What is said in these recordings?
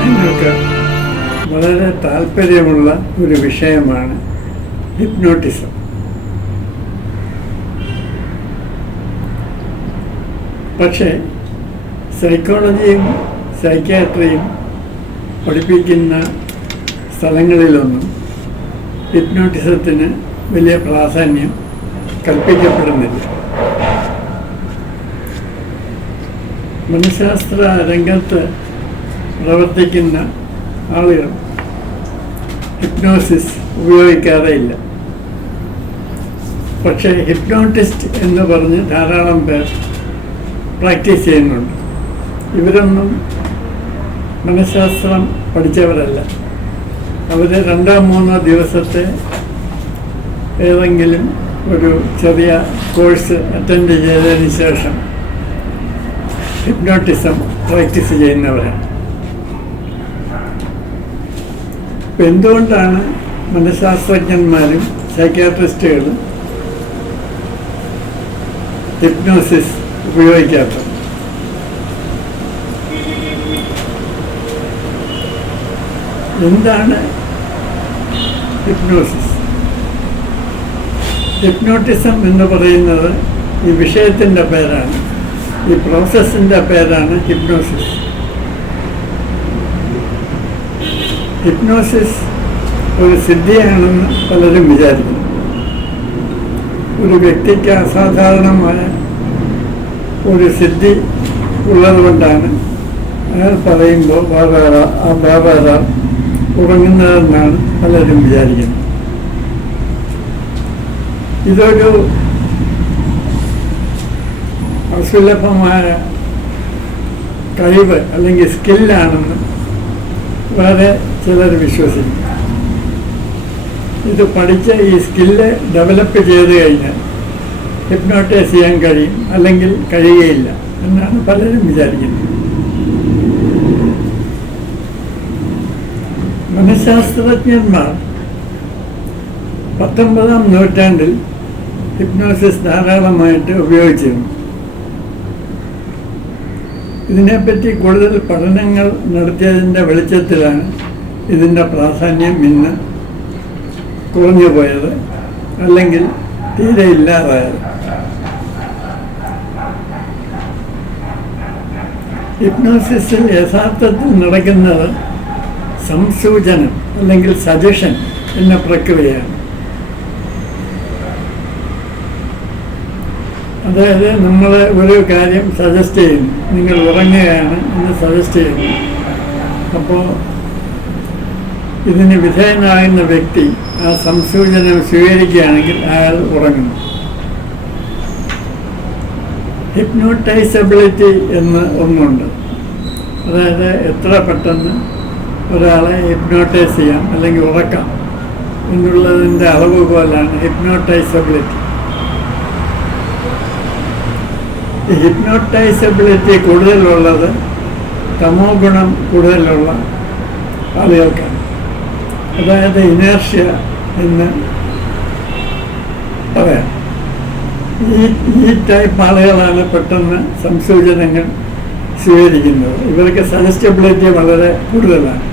ജനങ്ങൾക്ക് വളരെ താല്പര്യമുള്ള ഒരു വിഷയമാണ് ഹിപ്നോട്ടിസം. പക്ഷേ സൈക്കോളജിയും സൈക്യാട്രിയും പഠിപ്പിക്കുന്ന സ്ഥലങ്ങളിലൊന്നും ഹിപ്നോട്ടിസത്തിന് വലിയ പ്രാധാന്യം കൽപ്പിക്കപ്പെടുന്നില്ല. മനഃശാസ്ത്ര രംഗത്ത് പ്രവർത്തിക്കുന്ന ആളുകൾ ഹിപ്നോസിസ് ഉപയോഗിക്കാറേയില്ല. പക്ഷേ ഹിപ്നോട്ടിസ്റ്റ് എന്ന് പറഞ്ഞ് ധാരാളം പേർ പ്രാക്ടീസ് ചെയ്യുന്നുണ്ട്. ഇവരൊന്നും മനഃശാസ്ത്രം പഠിച്ചവരല്ല. അവർ 2-3 ദിവസത്തെ ഏതെങ്കിലും ഒരു ചെറിയ കോഴ്സ് അറ്റൻഡ് ചെയ്തതിന് ശേഷം ഹിപ്നോട്ടിസം പ്രാക്ടീസ് ചെയ്യുന്നവരാണ്. ഇപ്പം എന്തുകൊണ്ടാണ് മനഃശാസ്ത്രജ്ഞന്മാരും സൈക്യാട്രിസ്റ്റുകളും ഹിപ്നോസിസ് ഉപയോഗിക്കാത്തത്? എന്താണ് ഹിപ്നോസിസ്? ഹിപ്നോട്ടിസം എന്ന് പറയുന്നത് ഈ വിഷയത്തിൻ്റെ പേരാണ്, ഈ പ്രോസസ്സിൻ്റെ പേരാണ് ഹിപ്നോസിസ്. ഹിപ്നോസിസ് ഒരു സിദ്ധിയാണെന്ന് പലരും വിചാരിക്കുന്നു. ഒരു വ്യക്തിക്ക് അസാധാരണമായ ഒരു സിദ്ധി ഉള്ളതുകൊണ്ടാണ് അയാൾ പറയുമ്പോൾ വേറെ ഒരാൾ ഉറങ്ങുന്നതെന്നാണ് പലരും വിചാരിക്കുന്നത്. ഇതൊരു അസുലഭമായ കഴിവ് അല്ലെങ്കിൽ സ്കില്ലാണെന്ന് വേറെ ചിലർ വിശ്വസിക്കും. ഇത് പഠിച്ച് ഈ സ്കില്ല് ഡെവലപ്പ് ചെയ്ത് കഴിഞ്ഞാൽ ഹിപ്നോട്ടൈസ് ചെയ്യാൻ കഴിയും, അല്ലെങ്കിൽ കഴിയുകയില്ല എന്നാണ് പലരും വിചാരിക്കുന്നത്. മനഃശാസ്ത്രജ്ഞന്മാർ 19-ാം നൂറ്റാണ്ടിൽ ഹിപ്നോസിസ് ധാരാളമായിട്ട് ഉപയോഗിച്ചിരുന്നു. ഇതിനെപ്പറ്റി കൂടുതൽ പഠനങ്ങൾ നടത്തിയതിൻ്റെ വെളിച്ചത്തിലാണ് ഇതിൻ്റെ പ്രാധാന്യം ഇന്ന് കുറഞ്ഞു പോയത്, അല്ലെങ്കിൽ തീരെ ഇല്ലാതായത്. ഹിപ്നോസിസിൽ യഥാർത്ഥത്തിൽ നടക്കുന്നത് സംസൂചനം അല്ലെങ്കിൽ സജഷൻ എന്ന പ്രക്രിയയാണ്. അതായത് നമ്മൾ ഒരു കാര്യം സജസ്റ്റ് ചെയ്യുന്നു, നിങ്ങൾ ഉറങ്ങുകയാണ് എന്ന് സജസ്റ്റ് ചെയ്യുന്നു. അപ്പോൾ ഇതിന് വിധേയനാകുന്ന വ്യക്തി ആ സംസൂചനം സ്വീകരിക്കുകയാണെങ്കിൽ അയാൾ ഉറങ്ങുന്നു. ഹിപ്നോട്ടൈസബിലിറ്റി എന്ന് ഒന്നുണ്ട്. അതായത് എത്ര പെട്ടെന്ന് ഒരാളെ ഹിപ്നോട്ടൈസ് ചെയ്യാം അല്ലെങ്കിൽ ഉറക്കാം എന്നുള്ളതിൻ്റെ അളവ് പോലാണ് ഹിപ്നോട്ടൈസബിലിറ്റി. ഈ ഹിപ്നോട്ടൈസബിലിറ്റി കൂടുതലുള്ളത് തമോ ഗുണം കൂടുതലുള്ള ആളുകൾക്കാണ്. അതായത് ഇനേർഷ്യ എന്ന് പറയാം. ഈ ടൈപ്പ് ആളുകളാണ് പെട്ടെന്ന് സംസൂചനങ്ങൾ സ്വീകരിക്കുന്നത്. ഇവർക്ക് സജസ്റ്റബിലിറ്റി വളരെ കൂടുതലാണ്.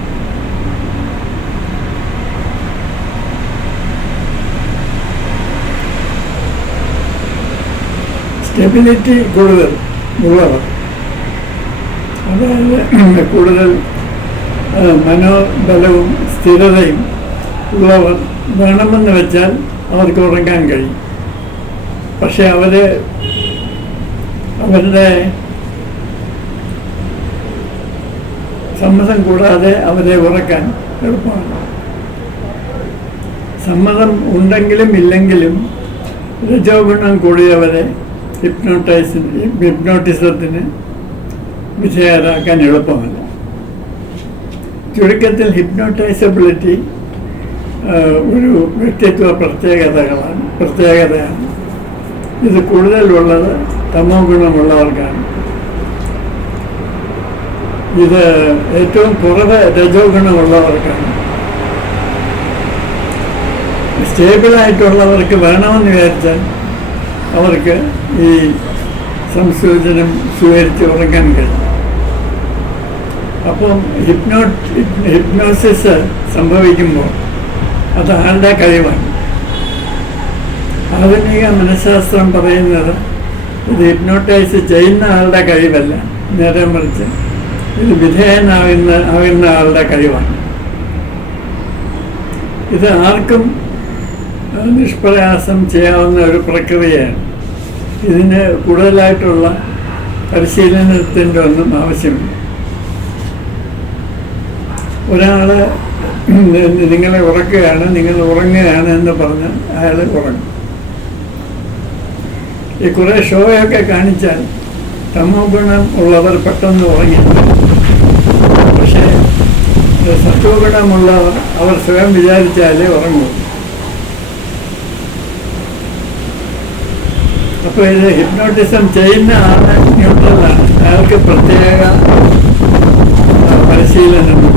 സ്റ്റെബിലിറ്റി കൂടുതൽ ഉള്ളവർ, അതായത് കൂടുതൽ മനോബലവും സ്ഥിരതയും ഉള്ളവർ വേണമെന്ന് വെച്ചാൽ അവർക്ക് ഉറങ്ങാൻ കഴിയും. പക്ഷെ അവരുടെ സമ്മതം കൂടാതെ അവരെ ഉറക്കാൻ എളുപ്പമാണ്. സമ്മതം ഇല്ലെങ്കിലും രജോ ഗുണം കൂടിയവരെ ഹിപ്നോട്ടിസത്തിന് വിധേയരാക്കാൻ എളുപ്പമല്ല. ചുരുക്കത്തിൽ ഹിപ്നോട്ടൈസബിലിറ്റി ഒരു വ്യക്തിത്വ പ്രത്യേകതയാണ്. ഇത് കൂടുതലുള്ളത് തമോ ഗുണമുള്ളവർക്കാണ്. ഇത് ഏറ്റവും കുറവ് രജോ ഗുണമുള്ളവർക്കാണ്. സ്റ്റേബിളായിട്ടുള്ളവർക്ക് വേണമെന്ന് വിചാരിച്ചാൽ അവർക്ക് ഈ സംസൂചനം സ്വീകരിച്ച് ഉറങ്ങാൻ കഴിയും. അപ്പം ഹിപ്നോസിസ് സംഭവിക്കുമ്പോൾ അത് ആളുടെ കഴിവാണ്. ആധുനിക മനഃശാസ്ത്രം പറയുന്നത് ഇത് ഹിപ്നോട്ടൈസ് ചെയ്യുന്ന ആളുടെ കഴിവല്ല, നേരെ മറിച്ച് ഇത് വിധേയനാകുന്ന ആളുടെ കഴിവാണ്. ഇത് ആർക്കും നിഷ്പ്രയാസം ചെയ്യാവുന്ന ഒരു പ്രക്രിയയാണ്. ഇതിന് കൂടുതലായിട്ടുള്ള പരിശീലനത്തിൻ്റെ ഒന്നും ആവശ്യമില്ല. ഒരാൾ നിങ്ങളെ ഉറക്കുകയാണ്, നിങ്ങൾ ഉറങ്ങുകയാണ് എന്ന് പറഞ്ഞ് അയാൾ ഉറങ്ങും. ഈ കുറേ ഷോയൊക്കെ കാണിച്ചാൽ തമോ ഗുണം ഉള്ളവർ പെട്ടെന്ന് ഉറങ്ങി. പക്ഷേ സത്വഗുണമുള്ളവർ അവർ സ്വയം വിചാരിച്ചാലേ ഉറങ്ങൂ. അപ്പോൾ ഇത് ഹിപ്നോട്ടിസം ചെയ്യുന്ന ആളെ ന്യൂട്രലാണ്. അയാൾക്ക് പ്രത്യേക പരിശീലനമോ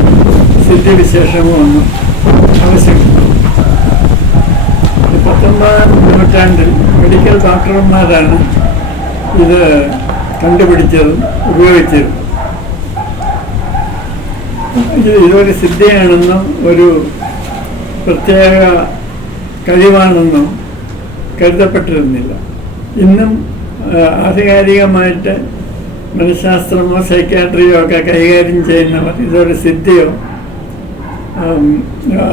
സിദ്ധിവിശേഷമോ ഒന്നും ആവശ്യമില്ല. 19ാം നൂറ്റാണ്ടിൽ മെഡിക്കൽ ഡോക്ടർമാരാണ് ഇത് കണ്ടുപിടിച്ചതും ഉപയോഗിച്ചതും. ഇതൊരു സിദ്ധിയാണെന്നും ഒരു പ്രത്യേക കഴിവാണെന്നും കരുതപ്പെട്ടിരുന്നില്ല. ഇന്നും ആധികാരികമായിട്ട് മനഃശാസ്ത്രമോ സൈക്യാട്രിയോ ഒക്കെ കൈകാര്യം ചെയ്യുന്നവർ ഇതൊരു സിദ്ധിയോ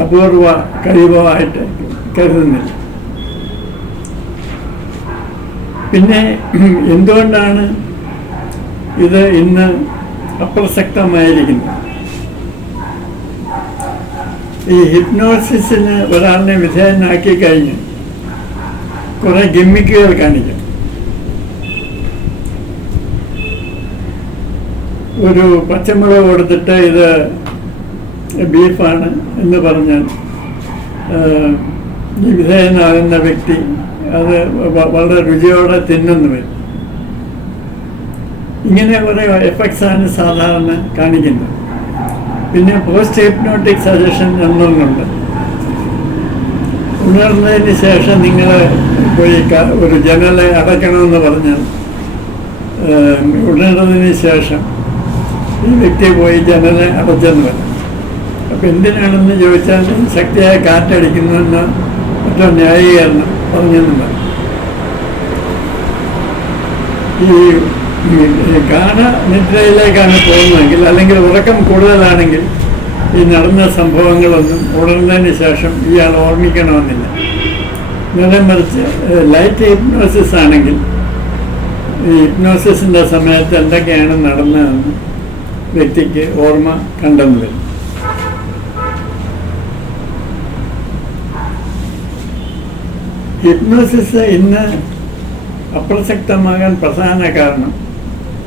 അപൂർവ കഴിവോ ആയിട്ട് കരുതുന്നില്ല. പിന്നെ എന്തുകൊണ്ടാണ് ഇത് ഇന്ന് അപ്രസക്തമായിരിക്കുന്നത്? ഈ ഹിപ്നോസിസിന് ഒരാളിനെ വിധേയനാക്കി കഴിഞ്ഞ് കുറെ ഗിമ്മിക്കുകൾ കാണിക്കും. ഒരു പച്ചമുളക് കൊടുത്തിട്ട് ഇത് ബീഫാണ് എന്ന് പറഞ്ഞാൽ ഈ വിധേയനാകുന്ന വ്യക്തി അത് വളരെ രുചിയോടെ തിന്നുന്നു വരും. ഇങ്ങനെ കുറേ എഫക്ട്സാണ് സാധാരണ കാണിക്കുന്നത്. പിന്നെ പോസ്റ്റ് ഹിപ്നോട്ടിക് സജഷൻ എന്നൊന്നുണ്ട്. ഉണർന്നതിന് ശേഷം നിങ്ങൾ പോയി ഒരു ജനലെ അടയ്ക്കണമെന്ന് പറഞ്ഞാൽ ഉണർന്നതിന് ശേഷം ഈ വ്യക്തി പോയി ജനലെ അടച്ചെന്ന് വരും. അപ്പം എന്തിനാണെന്ന് ചോദിച്ചാൽ ശക്തിയായ കാറ്റടിക്കുന്നുവെന്ന് മറ്റോ ന്യായീകരണം പറഞ്ഞെന്ന് പറയും. ഈ ഗാഠ നിദ്രയിലേക്കാണ് പോകുന്നതെങ്കിൽ, അല്ലെങ്കിൽ ഉറക്കം കൂടുതലാണെങ്കിൽ ഈ നടന്ന സംഭവങ്ങളൊന്നും ഉണർന്നതിന് ശേഷം ഇയാൾ ഓർമ്മിക്കണമെന്നില്ല. നേരെ മറിച്ച് ലൈറ്റ് ഹിപ്നോസിസ് ആണെങ്കിൽ ഈ ഹിപ്നോസിസിൻ്റെ സമയത്ത് എന്തൊക്കെയാണ് നടന്നതെന്ന് വ്യക്തിക്ക് ഓർമ്മ കണ്ടെന്ന് വരും. ഹിപ്നോസിസ് ഇന്ന് അപ്രസക്തമാകാൻ പ്രധാന കാരണം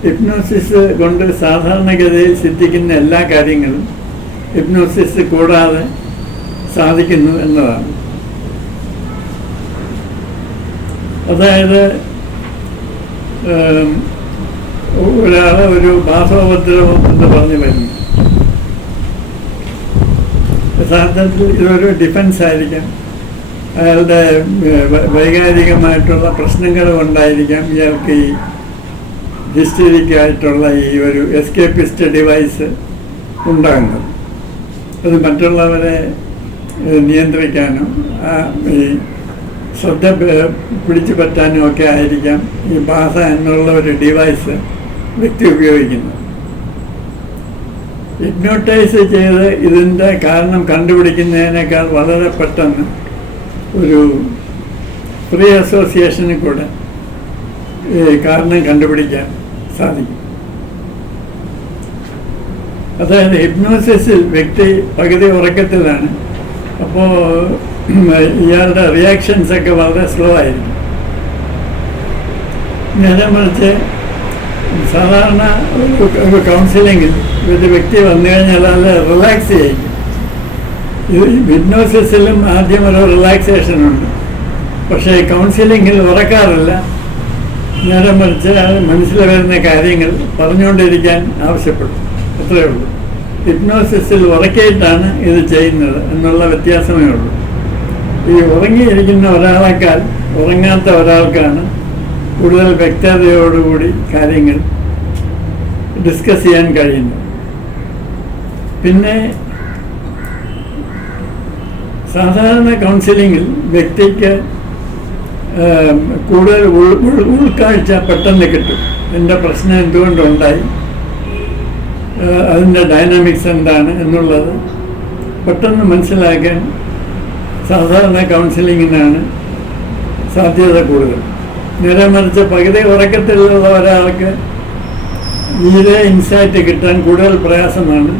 ഹിപ്നോസിസ് കൊണ്ട് സാധാരണഗതിയിൽ സിദ്ധിക്കുന്ന എല്ലാ കാര്യങ്ങളും ഹിപ്നോസിസ് കൂടാതെ സാധിക്കുന്നു എന്നതാണ്. അതായത് ഒരാളെ ഒരു ബാധോപദ്രവം എന്ന് പറഞ്ഞു വരുന്നു. യഥാർത്ഥത്തിൽ ഇതൊരു ഡിഫൻസ് ആയിരിക്കാം. അയാളുടെ വൈകാരികമായിട്ടുള്ള പ്രശ്നങ്ങൾ കൊണ്ടായിരിക്കാം ഇയാൾക്ക് ഈ ഹിസ്റ്ററിക്കായിട്ടുള്ള ഈ ഒരു എസ്കേപ്പിസ്റ്റ് ഡിവൈസ് ഉണ്ടാകുന്നത്. അത് മറ്റുള്ളവരെ നിയന്ത്രിക്കാനോ ഈ ശ്രദ്ധ പിടിച്ചു പറ്റാനും ഒക്കെ ആയിരിക്കാം ഈ ബാധ എന്നുള്ള ഒരു ഡിവൈസ് വ്യക്തി ഉപയോഗിക്കുന്നത്. ഹിപ്നോട്ടൈസ് ചെയ്ത് ഇതിൻ്റെ കാരണം കണ്ടുപിടിക്കുന്നതിനേക്കാൾ വളരെ പെട്ടെന്ന് ഒരു പ്രീ അസോസിയേഷനിൽ കൂടെ കാരണം കണ്ടുപിടിക്കാൻ സാധിക്കും. അതായത് ഹിപ്നോസിസിൽ വ്യക്തി പകുതി ഉറക്കത്തിലാണ്. അപ്പോൾ ഇയാളുടെ റിയാക്ഷൻസൊക്കെ വളരെ സ്ലോ ആയിരിക്കും. നേരെ മറിച്ച് സാധാരണ ഒരു കൗൺസിലിങ്ങിൽ ഒരു വ്യക്തി വന്നു കഴിഞ്ഞാൽ അത് റിലാക്സ് ചെയ്യും. ഹിപ്നോസിസിലും ആദ്യം ഒരു റിലാക്സേഷനുണ്ട്. പക്ഷേ കൗൺസിലിങ്ങിൽ ഉറക്കാറില്ല. നേരെ മറിച്ച് മനസ്സിൽ വരുന്ന കാര്യങ്ങൾ പറഞ്ഞുകൊണ്ടിരിക്കാൻ ആവശ്യപ്പെടും. അത്രയേ ഉള്ളൂ. ഹിപ്നോസിസിൽ ഉറക്കിയിട്ടാണ് ഇത് ചെയ്യുന്നത് എന്നുള്ള വ്യത്യാസമേ ഉള്ളൂ. ഈ ഉറങ്ങിയിരിക്കുന്ന ഒരാളേക്കാൾ ഉറങ്ങാത്ത ഒരാൾക്കാണ് കൂടുതൽ വ്യക്തതയോടുകൂടി കാര്യങ്ങൾ ഡിസ്കസ് ചെയ്യാൻ കഴിയുന്നത്. പിന്നെ സാധാരണ കൗൺസിലിങ്ങിൽ വ്യക്തിക്ക് കൂടുതൽ ഉൾക്കാഴ്ച പെട്ടെന്ന് കിട്ടും. എൻ്റെ പ്രശ്നം എന്തുകൊണ്ടുണ്ടായി, അതിൻ്റെ ഡൈനാമിക്സ് എന്താണ് എന്നുള്ളത് പെട്ടെന്ന് മനസ്സിലാക്കാൻ സാധാരണ കൗൺസിലിങ്ങിനാണ് സാധ്യത കൂടുതൽ. നേരെ മറിച്ച് പകുതി ഉറക്കത്തിലുള്ള ഒരാൾക്ക് ഇതേ ഇൻസൈറ്റ് കിട്ടാൻ കൂടുതൽ പ്രയാസമാണ്.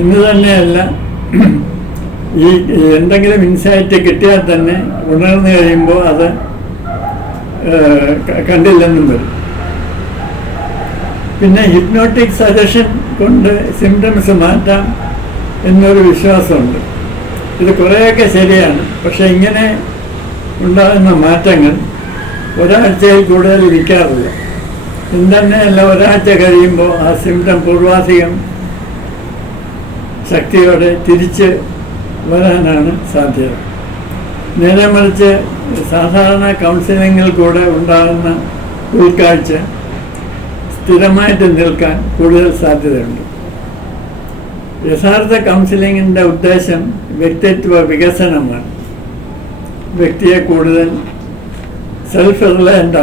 ഇന്ന് തന്നെയല്ല, ഈ എന്തെങ്കിലും ഇൻസൈറ്റ് കിട്ടിയാൽ തന്നെ ഉണർന്നു കഴിയുമ്പോൾ അത് കണ്ടില്ലെന്നും വരും. പിന്നെ ഹിപ്നോട്ടിക് സജഷൻ കൊണ്ട് സിംറ്റംസ് മാറ്റാം എന്നൊരു വിശ്വാസമുണ്ട്. ഇത് കുറേയൊക്കെ ശരിയാണ്. പക്ഷെ ഇങ്ങനെ ഉണ്ടാകുന്ന മാറ്റങ്ങൾ ഒരാഴ്ചയിൽ കൂടുതൽ ഇരിക്കാറില്ല. എന്തെന്നെയല്ല, ഒരാഴ്ച കഴിയുമ്പോൾ ആ സിംറ്റം പൂർവാധികം ശക്തിയോടെ തിരിച്ച് വരാനാണ് സാധ്യത. നേരെ മറിച്ച് സാധാരണ കൗൺസിലിങ്ങിൽ കൂടെ ഉണ്ടാകുന്ന ഉൾക്കാഴ്ച സ്ഥിരമായിട്ട് നിൽക്കാൻ കൂടുതൽ സാധ്യതയുണ്ട്. യഥാർത്ഥ കൗൺസിലിങ്ങിൻ്റെ ഉദ്ദേശം വ്യക്തിത്വ വികസനമാണ്. വ്യക്തിയെ കൂടുതൽ സെൽഫ് റിലയൻ്റ്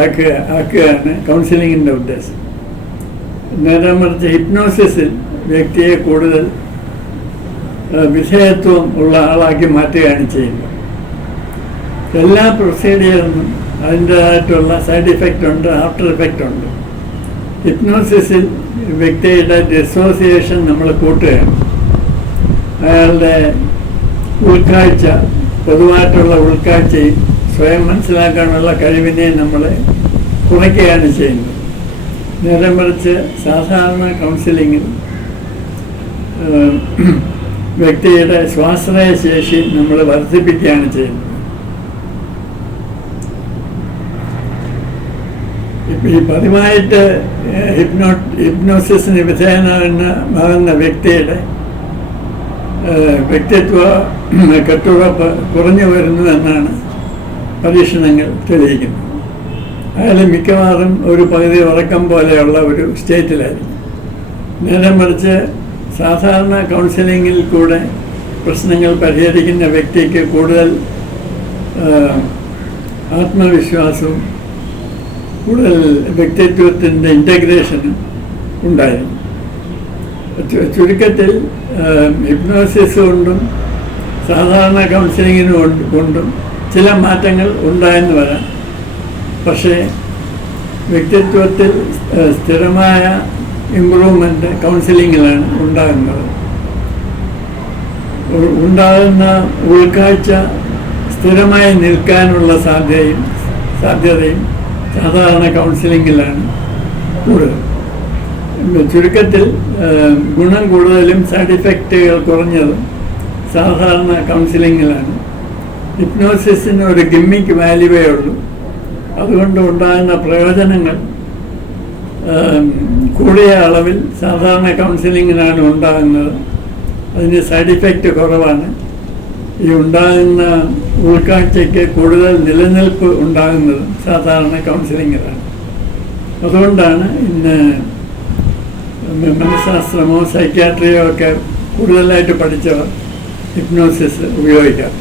ആക്കുകയാണ് കൗൺസിലിങ്ങിൻ്റെ ഉദ്ദേശം. നേരെ മറിച്ച് ഹിപ്നോസിസിൽ വ്യക്തിയെ കൂടുതൽ വിധേയത്വം ഉള്ള ആളാക്കി മാറ്റുകയാണ് ചെയ്യുന്നത്. എല്ലാ പ്രൊസീഡിയറിനും അതിൻ്റേതായിട്ടുള്ള സൈഡ് ഇഫക്റ്റ് ഉണ്ട്, ആഫ്റ്റർ ഇഫക്റ്റ് ഉണ്ട്. ഹിപ്നോസിസിൽ വ്യക്തിയുടെ ഡിസോസിയേഷൻ നമ്മൾ കൂട്ടുകയാണ്. അയാളുടെ ഉൾക്കാഴ്ച, പൊതുവായിട്ടുള്ള ഉൾക്കാഴ്ചയും സ്വയം മനസ്സിലാക്കാനുള്ള കഴിവിനെയും നമ്മൾ കുറയ്ക്കുകയാണ് ചെയ്യുന്നത്. നേരെ മറിച്ച് സാധാരണ കൗൺസിലിങ്ങിൽ വ്യക്തിയുടെ സ്വാശ്രയ ശേഷി നമ്മൾ വർദ്ധിപ്പിക്കുകയാണ് ചെയ്യുന്നത്. ഈ പതിവായിട്ട് ഹിപ്നോസിസിന് വിധേയനാകുന്ന വ്യക്തിയുടെ വ്യക്തിത്വ കെട്ടുറപ്പ് കുറഞ്ഞു വരുന്നു എന്നാണ് പരീക്ഷണങ്ങൾ തെളിയിക്കുന്നത്. അയാൾ മിക്കവാറും ഒരു പകുതി ഉറക്കം പോലെയുള്ള ഒരു സ്റ്റേറ്റിലായിരിക്കും. നേരെ മറിച്ച് സാധാരണ കൗൺസിലിങ്ങിൽ കൂടെ പ്രശ്നങ്ങൾ പരിഹരിക്കുന്ന വ്യക്തിക്ക് കൂടുതൽ ആത്മവിശ്വാസവും കൂടുതൽ വ്യക്തിത്വത്തിൻ്റെ ഇൻ്റഗ്രേഷനും ഉണ്ടായിരുന്നു. ചുരുക്കത്തിൽ ഹിപ്നോസിസ് കൊണ്ടും സാധാരണ കൗൺസിലിങ്ങിന് കൊണ്ടും ചില മാറ്റങ്ങൾ ഉണ്ടായെന്ന് വരാം. പക്ഷേ വ്യക്തിത്വത്തിൽ സ്ഥിരമായ ഇമ്പ്രൂവ്മെൻ്റ് കൗൺസിലിങ്ങിലാണ് ഉണ്ടാകുന്നത്. ഉണ്ടാകുന്ന ഉൾക്കാഴ്ച സ്ഥിരമായി നിൽക്കാനുള്ള സാധ്യതയും സാധാരണ കൗൺസിലിങ്ങിലാണ് കൂടുതൽ. ചുരുക്കത്തിൽ ഗുണം കൂടുതലും സൈഡ് ഇഫക്റ്റുകൾ കുറഞ്ഞതും സാധാരണ കൗൺസിലിങ്ങിലാണ്. ഹിപ്നോസിസിന് ഒരു ഗിമ്മിക്ക് വാല്യൂവേ ഉള്ളൂ. അതുകൊണ്ട് ഉണ്ടാകുന്ന പ്രയോജനങ്ങൾ കൂടിയ അളവിൽ സാധാരണ കൗൺസിലിങ്ങിനാണ് ഉണ്ടാകുന്നത്. അതിന് സൈഡ് ഇഫക്റ്റ് കുറവാണ്. ഈ ഉണ്ടാകുന്ന ഉൾക്കാഴ്ചയ്ക്ക് കൂടുതൽ നിലനിൽപ്പ് ഉണ്ടാകുന്നത് സാധാരണ കൗൺസിലിങ്ങിലാണ്. അതുകൊണ്ടാണ് ഇന്ന് മനഃശാസ്ത്രമോ സൈക്യാട്രിയോ ഒക്കെ കൂടുതലായിട്ട് പഠിച്ചവർ ഹിപ്നോസിസ് ഉപയോഗിക്കാറ്.